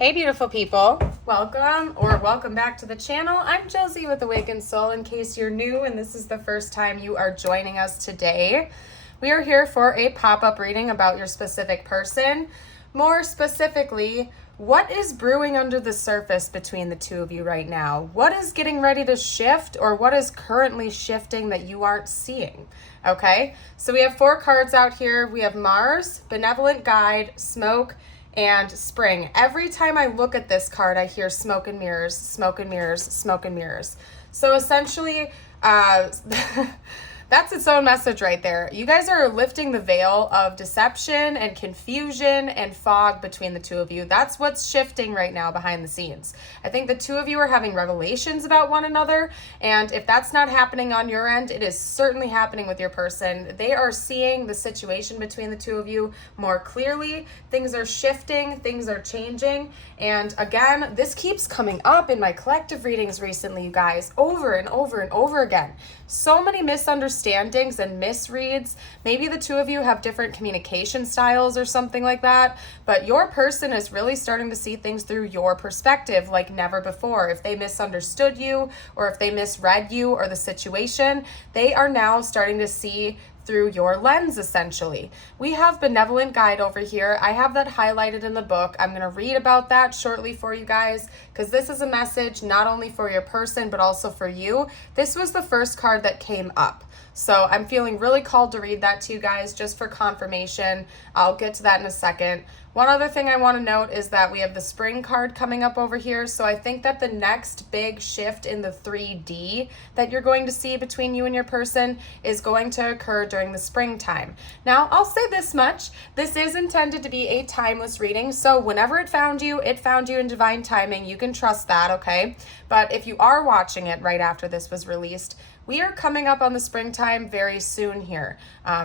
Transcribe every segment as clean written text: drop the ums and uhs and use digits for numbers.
Hey beautiful people, welcome back to the channel. I'm Josie with Awakened Soul. In case you're new and this is the first time you are joining us today, we are here for a pop-up reading about your specific person. More specifically, what is brewing under the surface between the two of you right now? What is getting ready to shift, or what is currently shifting that you aren't seeing? Okay, so we have 4 cards out here. We have Mars, Benevolent Guide, Smoke, and Spring. Every time I look at this card, I hear smoke and mirrors, smoke and mirrors, smoke and mirrors. So essentially, that's its own message right there. You guys are lifting the veil of deception and confusion and fog between the two of you. That's what's shifting right now behind the scenes. I think the two of you are having revelations about one another, and if that's not happening on your end, it is certainly happening with your person. They are seeing the situation between the two of you more clearly. Things are shifting, things are changing, and again, this keeps coming up in my collective readings recently, you guys, over and over and over again. So many misunderstandings and misreads. Maybe the two of you have different communication styles or something like that, but your person is really starting to see things through your perspective like never before. If they misunderstood you, or if they misread you or the situation, they are now starting to see through your lens, essentially. We have Benevolent Guide over here. I have that highlighted in the book. I'm going to read about that shortly for you guys, because this is a message not only for your person, but also for you. This was the first card that came up. So I'm feeling really called to read that to you guys just for confirmation. I'll get to that in a second. One other thing I want to note is that we have the Spring card coming up over here. So I think that the next big shift in the 3D that you're going to see between you and your person is going to occur during the springtime. Now, I'll say this much. This is intended to be a timeless reading. So whenever it found you in divine timing. You can trust that, okay? But if you are watching it right after this was released, we are coming up on the springtime very soon here.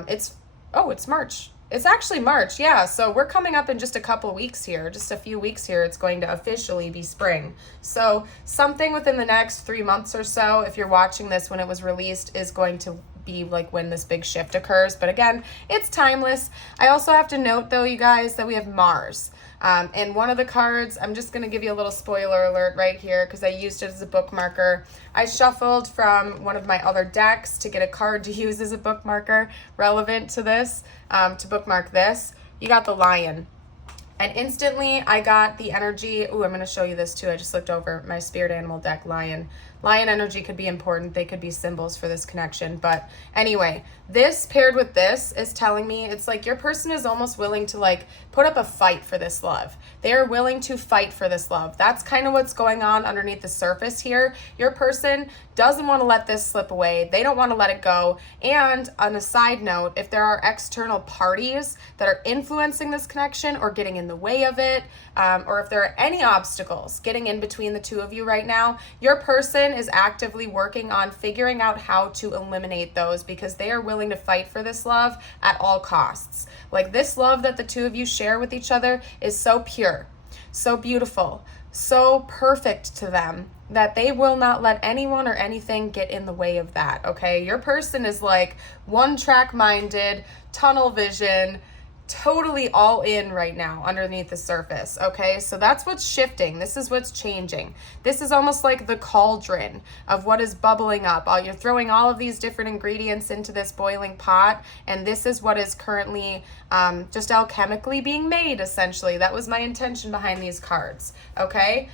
It's March. It's actually March, yeah. So we're coming up in just a couple weeks here, just a few weeks here. It's going to officially be spring. So something within the next 3 months or so, if you're watching this when it was released, is going to be like when this big shift occurs. But again, it's timeless. I also have to note though, you guys, that we have Mars. And one of the cards, I'm just going to give you a little spoiler alert right here because I used it as a bookmarker. I shuffled from one of my other decks to get a card to use as a bookmarker relevant to this, to bookmark this. You got the Lion. And instantly I got the energy. Ooh, I'm going to show you this too. I just looked over my spirit animal deck, Lion. Lion energy could be important. They could be symbols for this connection. But anyway, this paired with this is telling me it's like your person is almost willing to like put up a fight for this love. They are willing to fight for this love. That's kind of what's going on underneath the surface here. Your person doesn't want to let this slip away. They don't want to let it go. And on a side note, if there are external parties that are influencing this connection or getting in the way of it, or if there are any obstacles getting in between the two of you right now, your person is actively working on figuring out how to eliminate those because they are willing to fight for this love at all costs. Like this love that the two of you share with each other is so pure, so beautiful, so perfect to them that they will not let anyone or anything get in the way of that, okay? Your person is like one-track minded, tunnel vision, totally all in right now underneath the surface, okay? So that's what's shifting. This is what's changing. This is almost like the cauldron of what is bubbling up. You're throwing all of these different ingredients into this boiling pot, and this is what is currently just alchemically being made, essentially. That was my intention behind these cards, okay?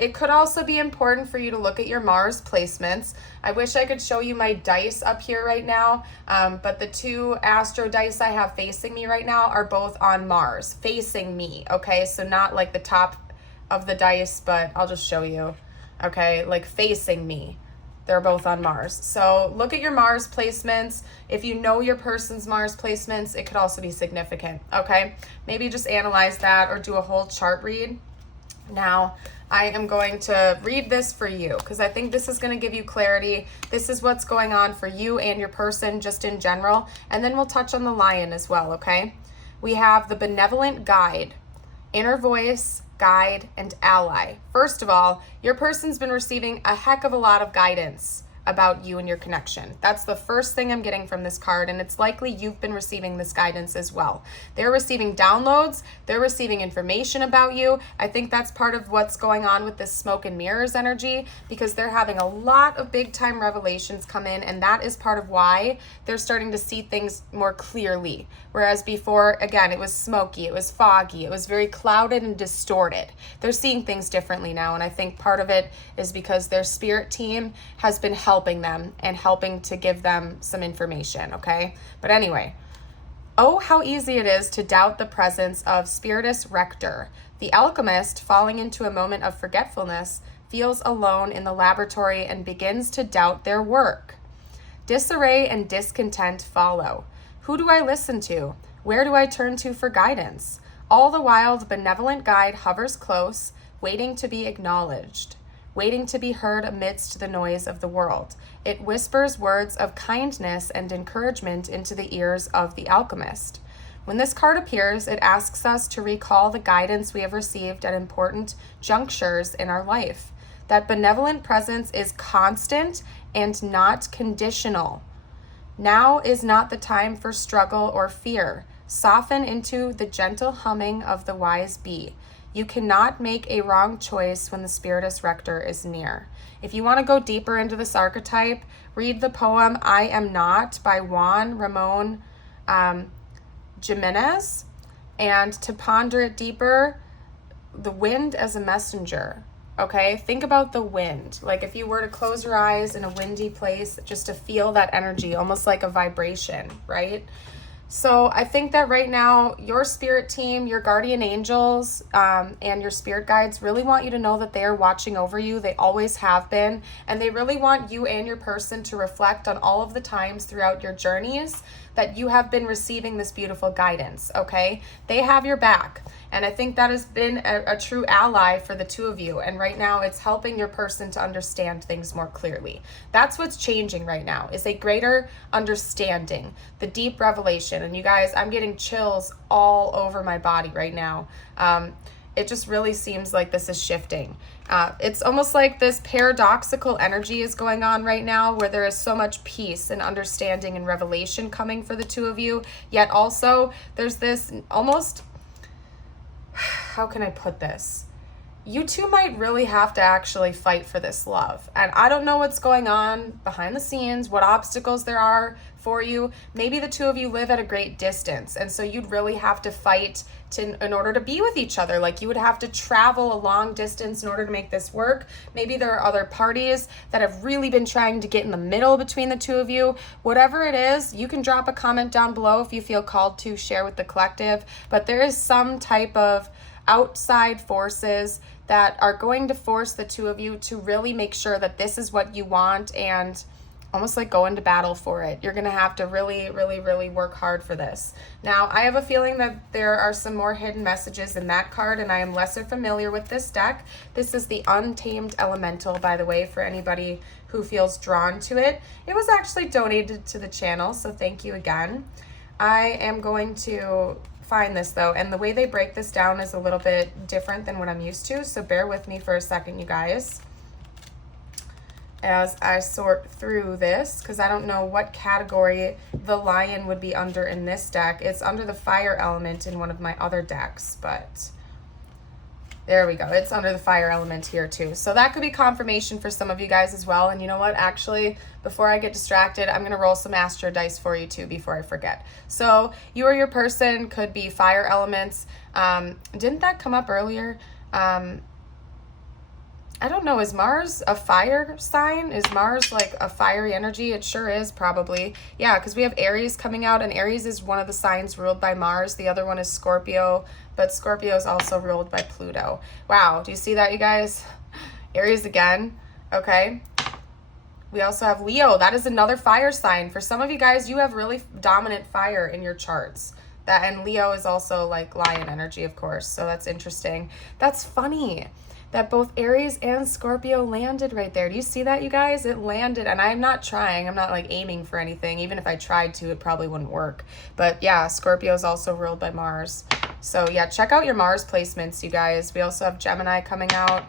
It could also be important for you to look at your Mars placements. I wish I could show you my dice up here right now, but the 2 astro dice I have facing me right now are both on Mars, facing me, okay? So not like the top of the dice, but I'll just show you, okay? Like facing me. They're both on Mars. So look at your Mars placements. If you know your person's Mars placements, it could also be significant, okay? Maybe just analyze that or do a whole chart read. Now, I am going to read this for you because I think this is going to give you clarity. This is what's going on for you and your person just in general. And then we'll touch on the Lion as well, okay? We have the Benevolent Guide, Inner Voice, Guide, and Ally. First of all, your person's been receiving a heck of a lot of guidance about you and your connection. That's the first thing I'm getting from this card, and it's likely you've been receiving this guidance as well. They're receiving downloads, they're receiving information about you. I think that's part of what's going on with this smoke and mirrors energy, because they're having a lot of big time revelations come in, and that is part of why they're starting to see things more clearly. Whereas before, again, it was smoky, it was foggy, it was very clouded and distorted. They're seeing things differently now, and I think part of it is because their spirit team has been helping them and helping to give them some information, okay? But anyway, oh, how easy it is to doubt the presence of Spiritus Rector. The alchemist, falling into a moment of forgetfulness, feels alone in the laboratory and begins to doubt their work. Disarray and discontent follow. Who do I listen to? Where do I turn to for guidance? All the while, the benevolent guide hovers close, waiting to be acknowledged, waiting to be heard amidst the noise of the world. It whispers words of kindness and encouragement into the ears of the alchemist. When this card appears, it asks us to recall the guidance we have received at important junctures in our life. That benevolent presence is constant and not conditional. Now is not the time for struggle or fear. Soften into the gentle humming of the wise bee. You cannot make a wrong choice when the Spiritus Rector is near. If you want to go deeper into this archetype, read the poem I Am Not by Juan Ramon Jimenez. And to ponder it deeper, the wind as a messenger. Okay, think about the wind. Like if you were to close your eyes in a windy place, just to feel that energy, almost like a vibration, right? So I think that right now, your spirit team, your guardian angels, and your spirit guides really want you to know that they are watching over you. They always have been. And they really want you and your person to reflect on all of the times throughout your journeys that you have been receiving this beautiful guidance, okay? They have your back. And I think that has been a true ally for the two of you. And right now it's helping your person to understand things more clearly. That's what's changing right now, is a greater understanding, the deep revelation. And you guys, I'm getting chills all over my body right now. It just really seems like this is shifting. It's almost like this paradoxical energy is going on right now, where there is so much peace and understanding and revelation coming for the two of you. Yet also there's this almost, how can I put this? You two might really have to actually fight for this love. And I don't know what's going on behind the scenes, what obstacles there are for you. Maybe the two of you live at a great distance, and so you'd really have to fight in order to be with each other. Like you would have to travel a long distance in order to make this work. Maybe there are other parties that have really been trying to get in the middle between the two of you. Whatever it is, you can drop a comment down below if you feel called to share with the collective. But there is some type of outside forces that are going to force the two of you to really make sure that this is what you want, and almost like go into battle for it. You're going to have to really, really, really work hard for this. Now, I have a feeling that there are some more hidden messages in that card, and I am lesser familiar with this deck. This is the Untamed Elemental, by the way, for anybody who feels drawn to it. It was actually donated to the channel, so thank you again. I am going to find this though, and the way they break this down is a little bit different than what I'm used to, so bear with me for a second, you guys, as I sort through this, because I don't know what category the lion would be under in this deck. It's under the fire element in one of my other decks, but there we go. It's under the fire element here too. So that could be confirmation for some of you guys as well. And you know what? Actually, before I get distracted, I'm going to roll some astro dice for you too before I forget. So you or your person could be fire elements. Didn't that come up earlier? I don't know. Is Mars a fire sign? Is Mars like a fiery energy? It sure is, probably. Yeah, because we have Aries coming out, and Aries is one of the signs ruled by Mars. The other one is Scorpio, but Scorpio is also ruled by Pluto. Wow, do you see that, you guys? Aries again. Okay. We also have Leo. That is another fire sign. For some of you guys, you have really dominant fire in your charts. And Leo is also like lion energy, of course. So that's interesting. That's funny that both Aries and Scorpio landed right there. Do you see that, you guys? It landed, and I'm not trying. I'm not like aiming for anything. Even if I tried to, it probably wouldn't work. But yeah, Scorpio is also ruled by Mars. So yeah, check out your Mars placements, you guys. We also have Gemini coming out,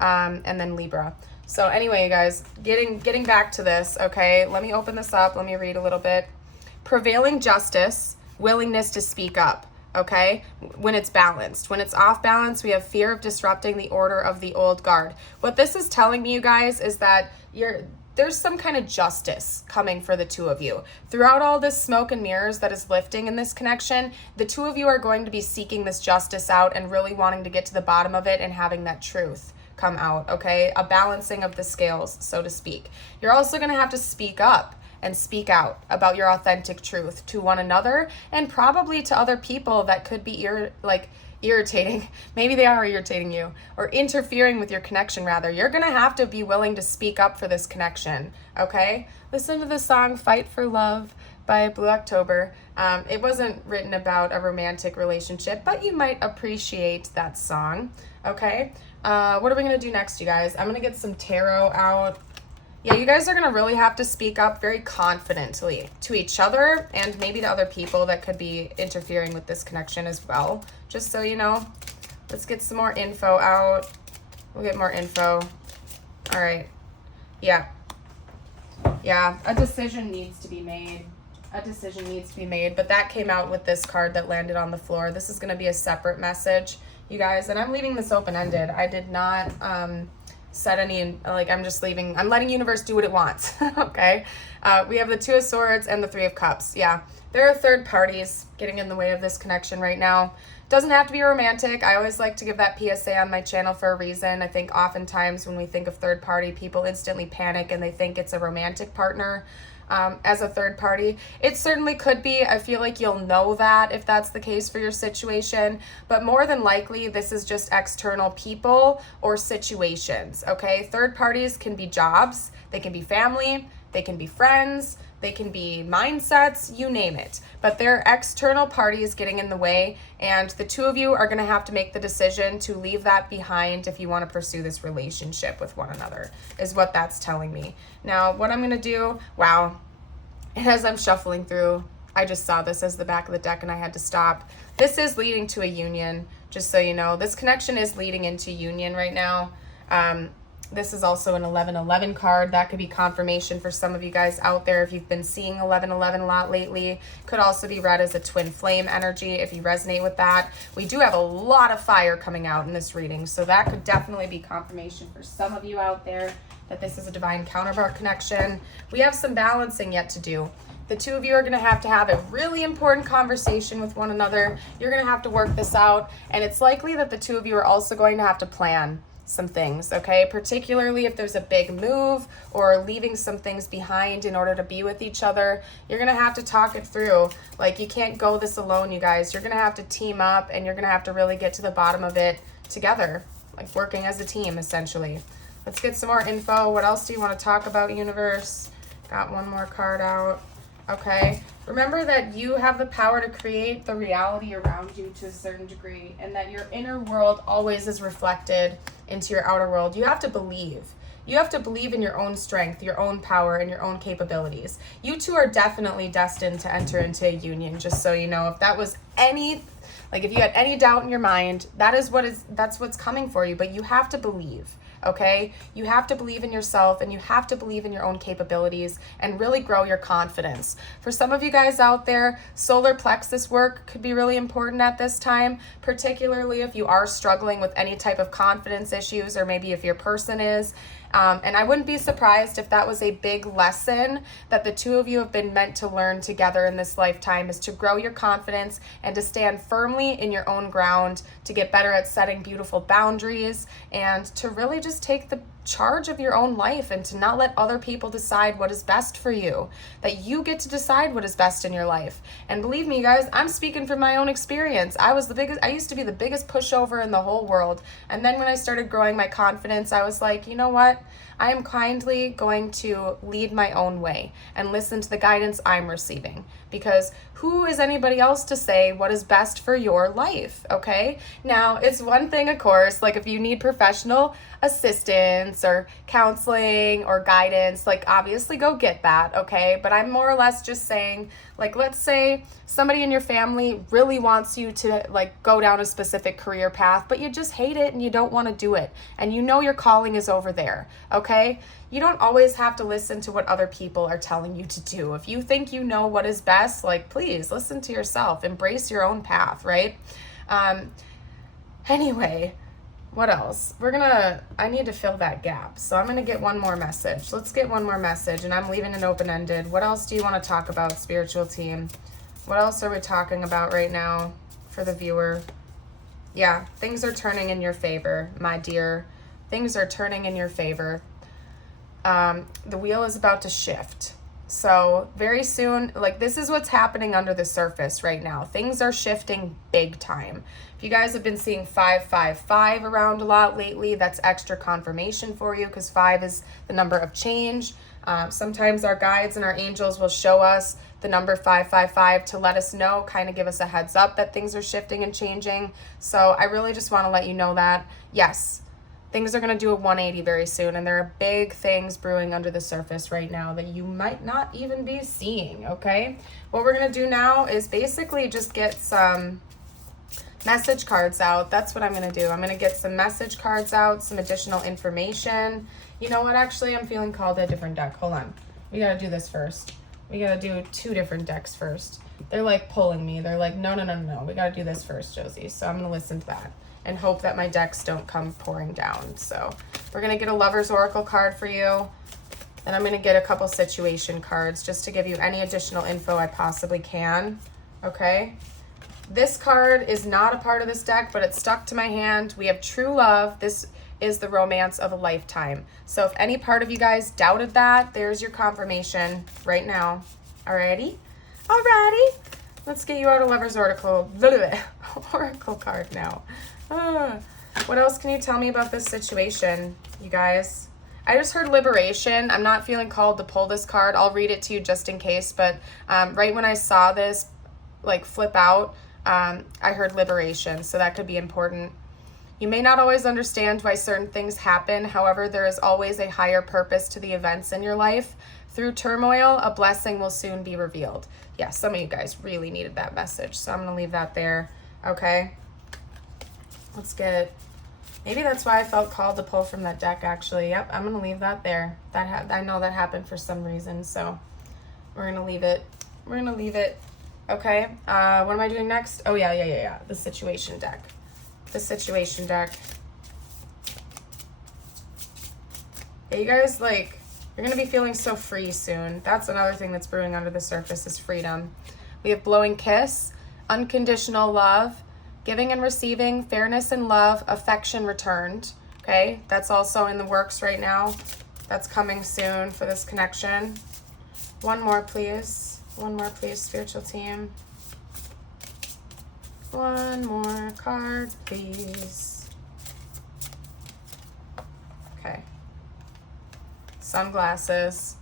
and then Libra. So anyway, you guys, getting back to this, okay? Let me open this up. Let me read a little bit. Prevailing justice, willingness to speak up, okay? When it's balanced. When it's off balance, we have fear of disrupting the order of the old guard. What this is telling me, you guys, is that there's some kind of justice coming for the two of you. Throughout all this smoke and mirrors that is lifting in this connection, the two of you are going to be seeking this justice out and really wanting to get to the bottom of it and having that truth come out, okay? A balancing of the scales, so to speak. You're also going to have to speak up and speak out about your authentic truth to one another and probably to other people that could be irritating. Maybe they are irritating you or interfering with your connection, rather. You're going to have to be willing to speak up for this connection, okay? Listen to the song Fight for Love by Blue October. It wasn't written about a romantic relationship, but you might appreciate that song, okay? What are we going to do next, you guys? I'm going to get some tarot out. Yeah, you guys are going to really have to speak up very confidently to each other and maybe to other people that could be interfering with this connection as well. Just so you know. Let's get some more info out. We'll get more info. All right. Yeah. Yeah, a decision needs to be made. A decision needs to be made, but that came out with this card that landed on the floor. This is going to be a separate message, you guys, and I'm leaving this open-ended. I did not set any, I'm just leaving, I'm letting universe do what it wants, okay? We have the Two of Swords and the Three of Cups. Yeah, there are third parties getting in the way of this connection right now. Doesn't have to be romantic. I always like to give that PSA on my channel for a reason. I think oftentimes when we think of third party, people instantly panic and they think it's a romantic partner. As a third party. It certainly could be. I feel like you'll know that if that's the case for your situation, but more than likely this is just external people or situations, okay? Third parties can be jobs, they can be family, they can be friends, they can be mindsets, you name it. But they're external parties getting in the way, and the two of you are going to have to make the decision to leave that behind if you want to pursue this relationship with one another, is what that's telling me. Now, what I'm going to do, wow, and as I'm shuffling through, I just saw this as the back of the deck and I had to stop. This is leading to a union, just so you know. This connection is leading into union right now. This is also an 1111 card. That could be confirmation for some of you guys out there if you've been seeing 1111 a lot lately. Could also be read as a twin flame energy if you resonate with that. We do have a lot of fire coming out in this reading, so that could definitely be confirmation for some of you out there that this is a divine counterpart connection. We have some balancing yet to do. The two of you are going to have a really important conversation with one another. You're going to have to work this out, and it's likely that the two of you are also going to have to plan some things, okay? Particularly if there's a big move or leaving some things behind in order to be with each other. You're gonna have to talk it through. Like, you can't go this alone, you guys. You're gonna have to team up and you're gonna have to really get to the bottom of it together, like working as a team, essentially. Let's get some more info. What else do you want to talk about, universe? Got one more card out. Okay, remember that you have the power to create the reality around you to a certain degree, and that your inner world always is reflected into your outer world. You have to believe. You have to believe in your own strength, your own power, and your own capabilities. You two are definitely destined to enter into a union, just so you know. If that was if you had any doubt in your mind, that's what's coming for you, but you have to believe. Okay, you have to believe in yourself and you have to believe in your own capabilities and really grow your confidence. For some of you guys out there, solar plexus work could be really important at this time, particularly if you are struggling with any type of confidence issues, or maybe if your person is. And I wouldn't be surprised if that was a big lesson that the two of you have been meant to learn together in this lifetime, is to grow your confidence and to stand firmly in your own ground, to get better at setting beautiful boundaries, and to really just take the charge of your own life and to not let other people decide what is best for you, that you get to decide what is best in your life. And believe me, guys, I'm speaking from my own experience. I used to be the biggest pushover in the whole world. And then when I started growing my confidence, I was like, you know what? I am kindly going to lead my own way and listen to the guidance I'm receiving, because who is anybody else to say what is best for your life, okay? Now, it's one thing, of course, like if you need professional assistance advice or counseling or guidance, like obviously go get that, okay? But I'm more or less just saying, like, let's say somebody in your family really wants you to like go down a specific career path, but you just hate it and you don't want to do it. And you know your calling is over there, okay? You don't always have to listen to what other people are telling you to do. If you think you know what is best, like, please listen to yourself, embrace your own path, right? Anyway, what else? I need to fill that gap. So I'm going to get one more message. Let's get one more message, and I'm leaving it open-ended. What else do you want to talk about, spiritual team? What else are we talking about right now for the viewer? Yeah, things are turning in your favor, my dear. Things are turning in your favor. The wheel is about to shift. So very soon, like, this is what's happening under the surface right now. Things are shifting big time. If you guys have been seeing 555 around a lot lately, that's extra confirmation for you, because 5 is the number of change. Sometimes our guides and our angels will show us the number 555 to let us know, kind of give us a heads up that things are shifting and changing. So I really just want to let you know that, yes, things are going to do a 180 very soon, and there are big things brewing under the surface right now that you might not even be seeing, okay? What we're going to do now is basically just get some message cards out. That's what I'm going to do. I'm going to get some message cards out, some additional information. You know what? Actually, I'm feeling called to a different deck. Hold on. We got to do this first. We got to do 2 different decks first. They're like pulling me. They're like, no. We got to do this first, Josie. So I'm going to listen to that and hope that my decks don't come pouring down. So we're going to get a Lover's Oracle card for you. And I'm going to get a couple situation cards just to give you any additional info I possibly can. Okay? This card is not a part of this deck, but it's stuck to my hand. We have true love. This is the romance of a lifetime. So if any part of you guys doubted that, there's your confirmation right now. Alrighty? Alrighty. Let's get you out a Lover's Oracle. Oracle card now. What else can you tell me about this situation, you guys? I just heard liberation. I'm not feeling called to pull this card. I'll read it to you just in case, but right when I saw this like flip out, I heard liberation, so that could be important. You may not always understand why certain things happen. However, there is always a higher purpose to the events in your life. Through turmoil, a blessing will soon be revealed. Yeah, some of you guys really needed that message, so I'm going to leave that there. Okay. Let's get, maybe that's why I felt called to pull from that deck, actually. Yep, I'm going to leave that there. I know that happened for some reason, so we're going to leave it. We're going to leave it. Okay, what am I doing next? Oh, yeah. The situation deck. The situation deck. Yeah, you guys, like, you're going to be feeling so free soon. That's another thing that's brewing under the surface is freedom. We have blowing kiss, unconditional love, giving and receiving, fairness and love, affection returned. Okay, that's also in the works right now. That's coming soon for this connection. One more, please. One more, please, spiritual team. One more card, please. Okay. Sunglasses.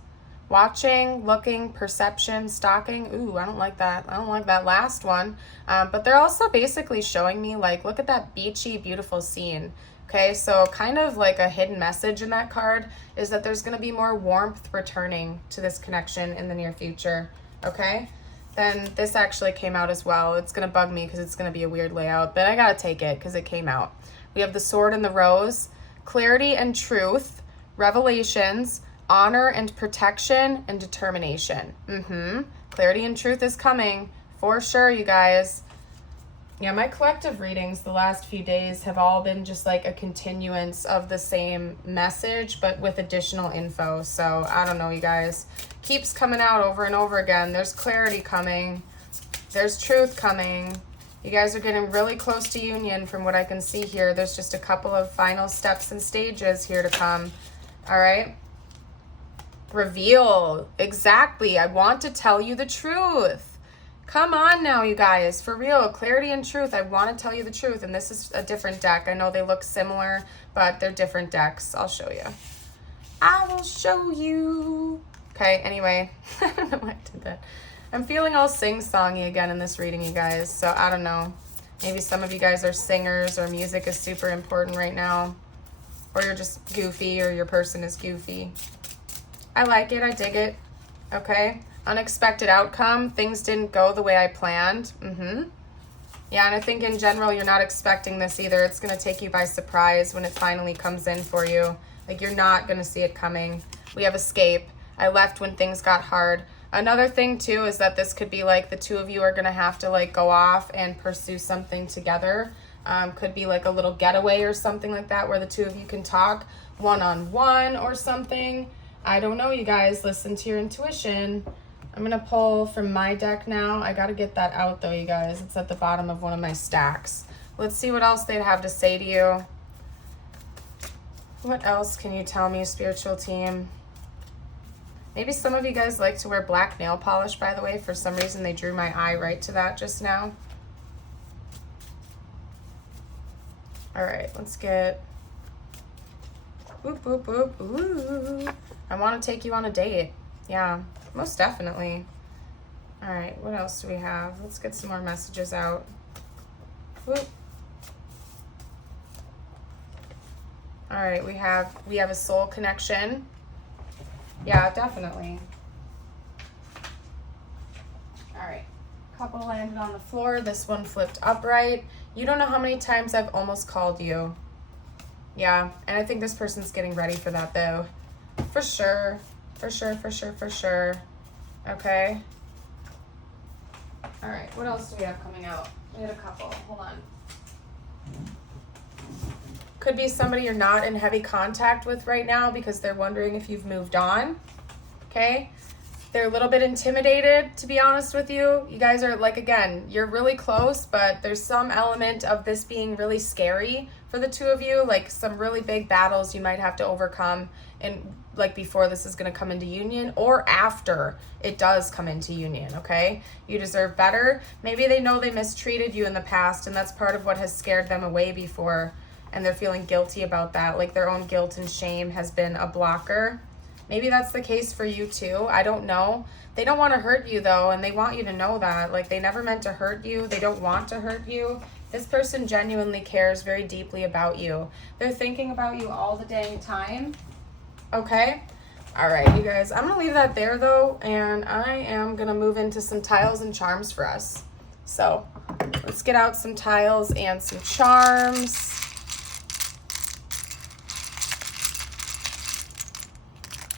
Watching, looking, perception, stalking. Ooh, I don't like that. I don't like that last one. But they're also basically showing me, like, look at that beachy, beautiful scene. Okay, so kind of like a hidden message in that card is that there's going to be more warmth returning to this connection in the near future. Okay, then this actually came out as well. It's going to bug me because it's going to be a weird layout, but I got to take it because it came out. We have the sword and the rose, clarity and truth, revelations, honor and protection, and determination. Clarity and truth is coming for sure, you guys. Yeah, my collective readings the last few days have all been just like a continuance of the same message, but with additional info. So I don't know, you guys. Keeps coming out over and over again. There's clarity coming. There's truth coming. You guys are getting really close to union from what I can see here. There's just a couple of final steps and stages here to come. All right. Reveal. Exactly. I want to tell you the truth. Come on now, you guys. For real. Clarity and truth. I want to tell you the truth. And this is a different deck. I know they look similar, but they're different decks. I'll show you. I will show you. Okay, anyway. I don't know why I did that. I'm feeling all sing-songy again in this reading, you guys. So I don't know. Maybe some of you guys are singers or music is super important right now. or you're just goofy, or your person is goofy. I like it. I dig it. Okay. Unexpected outcome. Things didn't go the way I planned. Yeah, and I think in general, you're not expecting this either. It's going to take you by surprise when it finally comes in for you. Like, you're not going to see it coming. We have escape. I left when things got hard. Another thing, too, is that this could be like the two of you are going to have to, like, go off and pursue something together. Could be like a little getaway or something like that where the two of you can talk one-on-one or something. I don't know, you guys. Listen to your intuition. I'm going to pull from my deck now. I got to get that out, though, you guys. It's at the bottom of one of my stacks. Let's see what else they'd have to say to you. What else can you tell me, spiritual team? Maybe some of you guys like to wear black nail polish, by the way. For some reason, they drew my eye right to that just now. All right, let's get... Boop, boop, boop. Ooh. I want to take you on a date. Yeah. Most definitely. All right, what else do we have? Let's get some more messages out. Whoop. All right, we have a soul connection. Yeah, definitely. All right, couple landed on the floor. This one flipped upright. You don't know how many times I've almost called you. Yeah, and I think this person's getting ready for that, though. For sure. For sure, for sure, for sure. Okay. All right, what else do we have coming out? We had a couple. Hold on. Could be somebody you're not in heavy contact with right now because they're wondering if you've moved on. Okay. They're a little bit intimidated, to be honest with you. You guys are, like, again, you're really close, but there's some element of this being really scary for the two of you, like some really big battles you might have to overcome, and like before this is going to come into union or after it does come into union. Okay, you deserve better. Maybe they know they mistreated you in the past, and that's part of what has scared them away before, and they're feeling guilty about that. Like their own guilt and shame has been a blocker. Maybe that's the case for you too. I don't know. They don't want to hurt you though, and they want you to know that. Like they never meant to hurt you. They don't want to hurt you. This person genuinely cares very deeply about you. They're thinking about you all the dang time. Okay? All right, you guys. I'm going to leave that there though, and I am going to move into some tiles and charms for us. So let's get out some tiles and some charms.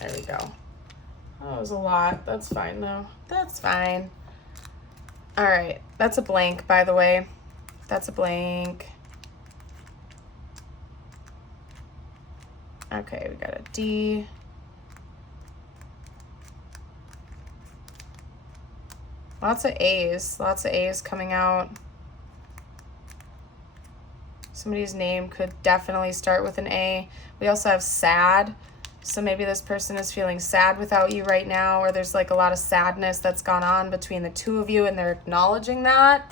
There we go. Oh, that was a lot. That's fine, though. That's fine. All right. That's a blank, by the way. That's a blank. Okay, we got a D. Lots of A's. Lots of A's coming out. Somebody's name could definitely start with an A. We also have sad. So maybe this person is feeling sad without you right now, or there's like a lot of sadness that's gone on between the two of you and they're acknowledging that.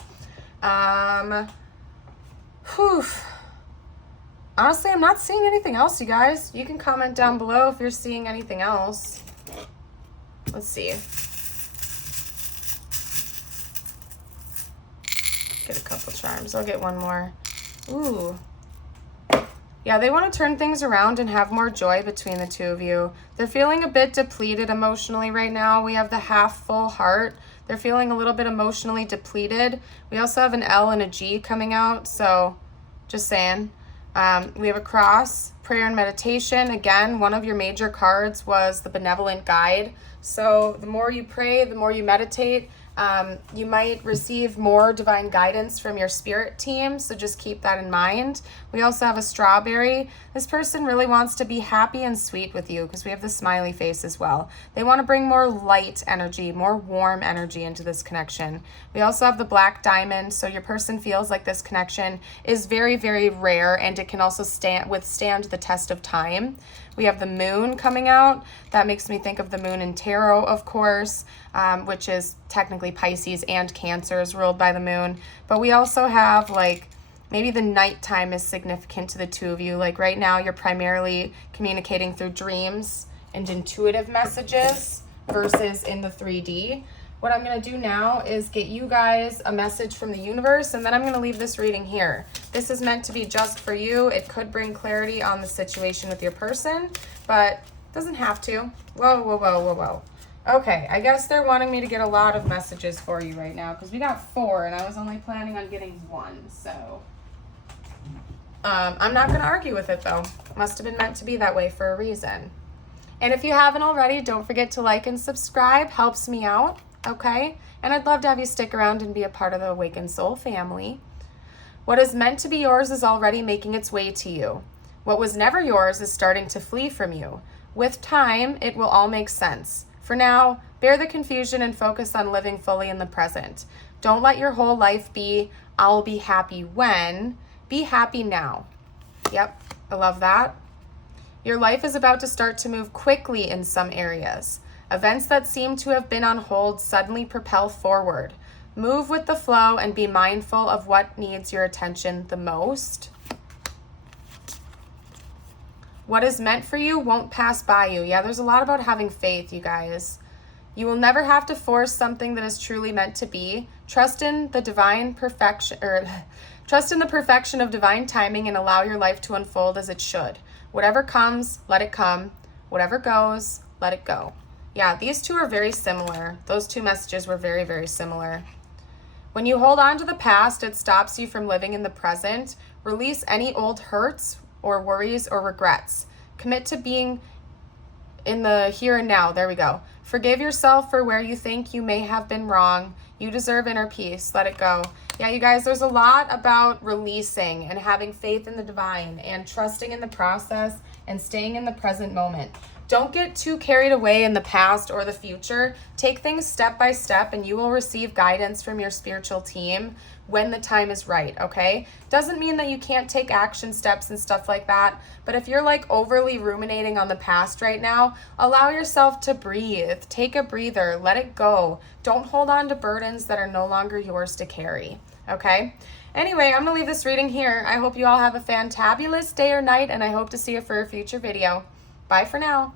Honestly, I'm not seeing anything else, you guys. You can comment down below if you're seeing anything else. Let's see. Get a couple charms. I'll get one more. Ooh. Yeah, they want to turn things around and have more joy between the two of you. They're feeling a bit depleted emotionally right now. We have the half full heart. They're feeling a little bit emotionally depleted. We also have an L and a G coming out, so just saying. We have a cross, prayer and meditation. Again, one of your major cards was the benevolent guide. So the more you pray, the more you meditate, you might receive more divine guidance from your spirit team, so just keep that in mind. We also have a strawberry. This person really wants to be happy and sweet with you because we have the smiley face as well. They want to bring more light energy, more warm energy into this connection. We also have the black diamond, so your person feels like this connection is very, very rare, and it can also withstand the test of time. We have the moon coming out. That makes me think of the moon in tarot, of course, which is technically Pisces and Cancer is ruled by the moon. But we also have, like, maybe the nighttime is significant to the two of you. Like right now, you're primarily communicating through dreams and intuitive messages versus in the 3D. What I'm going to do now is get you guys a message from the universe, and then I'm going to leave this reading here. This is meant to be just for you. It could bring clarity on the situation with your person, but doesn't have to. Whoa, whoa, whoa, whoa, whoa. Okay, I guess they're wanting me to get a lot of messages for you right now because we got 4 and I was only planning on getting 1. So I'm not going to argue with it though. Must have been meant to be that way for a reason. And if you haven't already, don't forget to like and subscribe. Helps me out, okay? And I'd love to have you stick around and be a part of the Awakened Soul family. What is meant to be yours is already making its way to you. What was never yours is starting to flee from you. With time, it will all make sense. For now, bear the confusion and focus on living fully in the present. Don't let your whole life be, I'll be happy when. Be happy now. Yep, I love that. Your life is about to start to move quickly in some areas. Events that seem to have been on hold suddenly propel forward. Move with the flow and be mindful of what needs your attention the most. What is meant for you won't pass by you. Yeah, there's a lot about having faith, you guys. You will never have to force something that is truly meant to be. Trust in the perfection of divine timing and allow your life to unfold as it should. Whatever comes, let it come. Whatever goes, let it go. Yeah, these two are very similar. Those 2 messages were very, very similar. When you hold on to the past, it stops you from living in the present. Release any old hurts or worries or regrets. Commit to being in the here and now. There we go. Forgive yourself for where you think you may have been wrong. You deserve inner peace. Let it go. Yeah, you guys, there's a lot about releasing and having faith in the divine and trusting in the process and staying in the present moment. Don't get too carried away in the past or the future. Take things step by step and you will receive guidance from your spiritual team when the time is right, okay? Doesn't mean that you can't take action steps and stuff like that, but if you're like overly ruminating on the past right now, allow yourself to breathe. Take a breather, let it go. Don't hold on to burdens that are no longer yours to carry, okay? Anyway, I'm gonna leave this reading here. I hope you all have a fantabulous day or night, and I hope to see you for a future video. Bye for now.